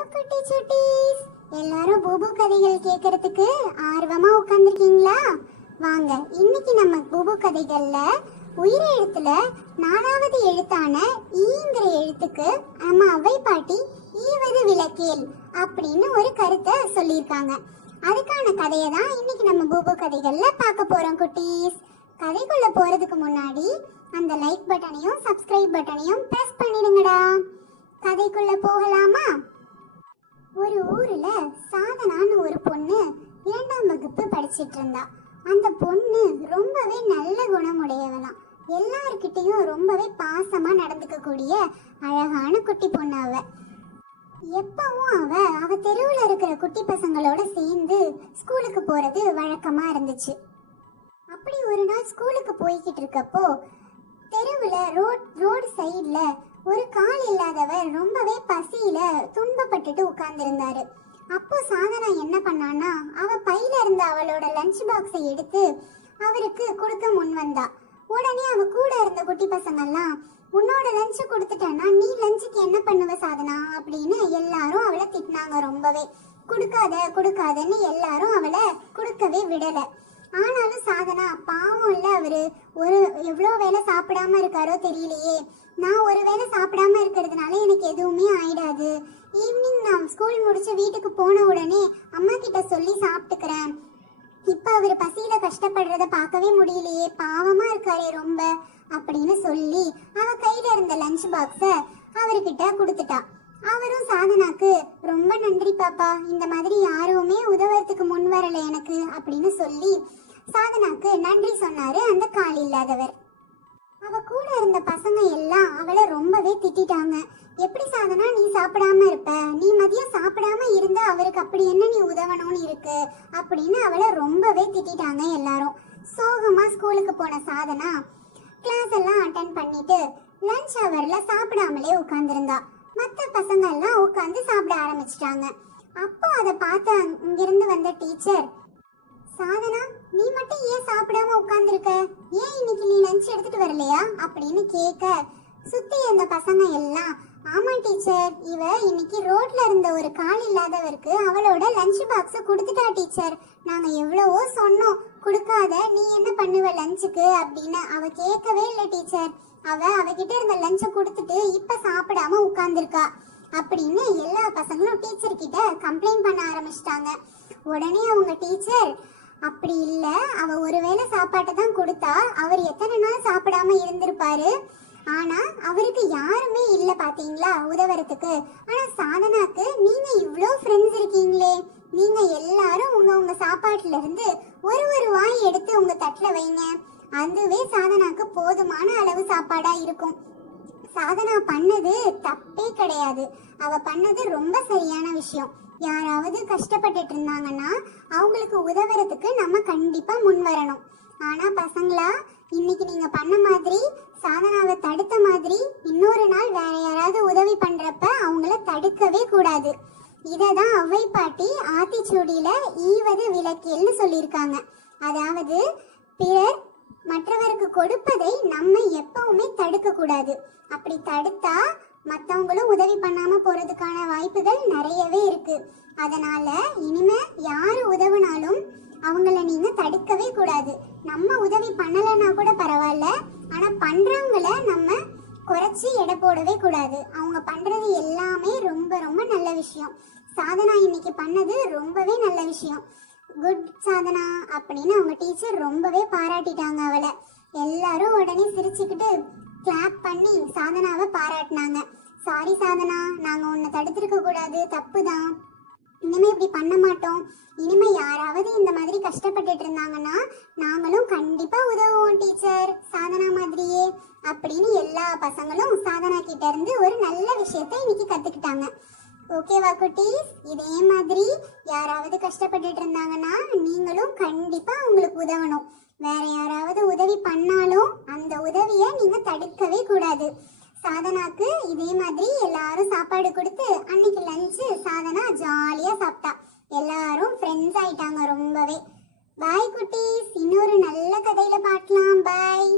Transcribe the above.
Hello குட்டி சுட்டீஸ், எல்லாரும் பூபு கதைகள் கேட்கறதுக்கு ஆர்வமா உட்கார்ந்துருக்கீங்களா? வாங்க, இன்னைக்கு நம்ம பூபு கதைகள்ல உயிர் எழுத்துல 4வது எழுத்தான ஈங்கிற எழுத்துக்கு நம்ம அவை பாட்டி ஈவது விளக்கேல் அப்படின்னு ஒரு கருத்தை சொல்லியிருக்காங்க. அதுக்கான கதையை தான் இன்னைக்கு நம்ம பூபு கதைகள்ல பார்க்க போறோம் குட்டீஸ். கதைக்குள்ள போறதுக்கு முன்னாடி அந்த லைக் பட்டனையும் சப்ஸ்கிரைப் பட்டனையும் பிரஸ் பண்ணிடுங்கடா. கதைக்குள்ள போகலாமா? ஒரு ஊர்ல சாதனான்னு ஒரு பொண்ணு 2ஆம் வகுப்பு படிச்சிட்டு இருந்தா. அந்த பொண்ணு ரொம்பவே நல்ல குணமுடையவளாம். எல்லார்கிட்டையும் ரொம்பவே பாசமா நடந்துக்க கூடிய அழகான குட்டி பொண்ணு அவ. எப்பவும் அவ தெருவுல இருக்கிற குட்டி பசங்களோட சேர்ந்து ஸ்கூலுக்கு போறது வழக்கமா இருந்துச்சு. அப்படி ஒரு நாள் ஸ்கூலுக்கு போய்கிட்டு இருக்கப்போ தெருவுல ரோடு சைட்ல ஒரு கால் இல்லாதவர் ரொம்பவே பசியில துன்பப்பட்டுட்டு உட்கார்ந்திருந்தாரு. அப்போ சாதனா என்ன பண்ணான்னா, அவ பையில இருந்த அவளோட லஞ்ச் பாக்ஸை எடுத்து அவருக்கு கொடுக்க முன் வந்தா. உடனே அவ கூட இருந்த குட்டி பசங்கள்லாம், உன்னோட லஞ்சு கொடுத்துட்டேன்னா நீ லஞ்சுக்கு என்ன பண்ணுவ சாதனா அப்படின்னு எல்லாரும் அவளை திட்டினாங்க. ரொம்பவே கொடுக்காதன்னு எல்லாரும் அவளை கொடுக்கவே விடல. ஆனாலும் சாதனா, பாவம் இல்ல அவரு, எவ்வளோ வேலை சாப்பிடாம இருக்காரோ தெரியலையே, நான் ஒரு வேளை சாப்பிடாம இருக்கிறதுனால எனக்கு எதுவுமே ஆயிடாது, ஈவினிங் நான் ஸ்கூல் முடிச்சு வீட்டுக்கு போன உடனே அம்மா கிட்ட சொல்லி சாப்பிட்டுக்கிறேன், இப்ப அவரு பசியில கஷ்டப்படுறத பார்க்கவே முடியலையே, பாவமா இருக்காரே ரொம்ப அப்படின்னு சொல்லி அவ கையில இருந்த லஞ்ச் பாக்ஸ அவர்கிட்ட கொடுத்துட்டா. அவரும் சாதனாக்கு, ரொம்ப நன்றி பாப்பா, இந்த மாதிரி யாருமே உதவுறதுக்கு முன் வரல எனக்கு அப்படின்னு சொல்லி சாதனாக்கு நன்றி சொன்னாரு அந்த கால் இல்லாதவர். அவ கூட இருந்த பசங்க எல்லாம் அவளை ரொம்பவே திட்டாங்க. எப்படி சாதனா நீ சாப்பிடாம இருப்ப, நீ மதியம் சாப்பிடாம இருந்தா அவருக்கு அப்படி என்ன நீ உதவணும்னு இருக்கு அப்படின்னு அவளை ரொம்பவே திட்டாங்க எல்லாரும். சோகமா ஸ்கூலுக்கு போன சாதனா கிளாஸ் எல்லாம் அட்டென்ட் பண்ணிட்டு லஞ்ச் ஹவர்ல சாப்பிடாமலே உட்கார்ந்திருந்தா. மற்ற பசங்க எல்லாம் உட்கார்ந்து சாப்பிட ஆரம்பிச்சிட்டாங்க. அப்போ அதை பார்த்த இங்கிருந்து வந்த டீச்சர், சாதனா நீ மட்டும் ஏன் சாப்பிடாம உட்கார்ந்துருக்க, ஏன் இன்னைக்கு நீ லஞ்ச் எடுத்துட்டு வரலையா அப்படின்னு கேட்க, சுத்தி இருந்த பசங்க எல்லாம், ஆமா டீச்சர், இவ இன்னைக்கு ரோட்ல இருந்த ஒரு கால் இல்லாதவருக்கு அவளோட லஞ்ச் பாக்ஸ கொடுத்துட்டா டீச்சர், நாங்க எவ்வளவோ சொன்னோம் கொடுக்காத, நீ என்ன பண்ணுவ லஞ்சுக்கு அப்படின்னு. அவ கேட்கவே இல்லை டீச்சர், அவகிட்ட இருந்த லஞ்ச கொடுத்துட்டு இப்ப சாப்பிடாம உட்கார்ந்துருக்கா அப்படின்னு எல்லா பசங்களும் டீச்சர் கிட்ட கம்ப்ளைண்ட் பண்ண ஆரம்பிச்சிட்டாங்க. உடனே அவங்க டீச்சர், அப்படி இல்ல, அவ ஒருவேளை சாப்பாட்டை தான் கொடுத்தா, அவர் எத்தனை நாள் சாப்பிடாம இருந்திருப்பாரு, ஆனா அவருக்கு யாருமே இல்ல பாத்தீங்களா உதவுறதுக்கு. ஆனா சாதனாக்கு நீங்க இவ்ளோ ஃப்ரெண்ட்ஸ் இருக்கீங்களே, நீங்க எல்லாரும் உங்க சாப்பாட்டுல இருந்து ஒரு வாய் எடுத்து உங்க தட்டுல வைங்க, அதுவே சாதனாக்கு போதுமான அளவு சாப்பாடா இருக்கும். சாதனா பண்ணது தப்பே கிடையாது, அவ பண்ணது ரொம்ப சரியான விஷயம். யாராவது கஷ்டப்பட்டுட்டு இருந்தாங்கன்னா அவங்களுக்கு உதவுறதுக்கு நம்ம கண்டிப்பா முன் வரணும். ஆனா பசங்களா, இன்னைக்கு நீங்க பண்ண மாதிரி சாதனாவை தடுத்த மாதிரி இன்னொரு நாள் வேற யாராவது உதவி பண்றப்ப அவங்கள தடுக்கவே கூடாது. இததான் அவை பாட்டி ஆத்திச்சூடியில ஈவது விளக்கேல்னு சொல்லியிருக்காங்க. அதாவது பிறர் மற்றவருக்கு கொடுப்பதை நம்ம எப்பவுமே தடுக்க கூடாது. அப்படி தடுத்தா மற்றவங்களும் உதவி பண்ணாம போறதுக்கான வாய்ப்புகள் நிறையவே இருக்கு. அதனால இனிமே யாரு உதவுனாலும் அவங்கள நீங்க தடுக்கவே கூடாது. நம்ம உதவி பண்ணலைன்னா கூட பரவாயில்ல, ஆனா பண்றவங்கள நம்ம குறைச்சி எடை போடவே கூடாது. அவங்க பண்றது எல்லாமே ரொம்ப ரொம்ப நல்ல விஷயம். சாதனா இன்னைக்கு பண்ணது ரொம்பவே நல்ல விஷயம், குட் சாதனா அப்படின்னு அவங்க டீச்சர் ரொம்பவே பாராட்டிட்டாங்க அவளை. எல்லாரும் உடனே சிரிச்சுக்கிட்டு கிளாப் பண்ணி சாதனாவை பாராட்டினாங்க. சாரி சாதனா, நாங்க உன்னை தடுத்திருக்க கூடாது, தப்புதான், இனிமே இப்படி பண்ண மாட்டோம், இனிமே யாராவது இந்த மாதிரி கஷ்டப்பட்டுட்டு இருந்தாங்கன்னா நாங்களும் கண்டிப்பா உதவுவோம் டீச்சர் சாதனா மாதிரியே அப்படின்னு எல்லா பசங்களும் சாதனா கிட்ட இருந்து ஒரு நல்ல விஷயத்த இன்னைக்கு கத்துக்கிட்டாங்க. ஓகேவா குட்டீஸ்? இதே மாதிரி யாராவது கஷ்டப்பட்டுட்டு இருந்தாங்கன்னா நீங்களும் கண்டிப்பா உங்களுக்கு உதவணும். வேற யாராவது உதவி பண்ணாலும் அந்த உதவியை நீங்க தடுக்கவே கூடாது. சாதனாக்கு இதே மாதிரி எல்லாரும் சாப்பாடு கொடுத்து அன்னைக்கு லஞ்சு சாதனா ஜாலியா சாப்பிட்டா. எல்லாரும் ஃப்ரெண்ட்ஸ் ஆயிட்டாங்க ரொம்பவே. பாய் குட்டீஸ், இன்னொரு நல்ல கதையில பார்க்கலாம். பாய்.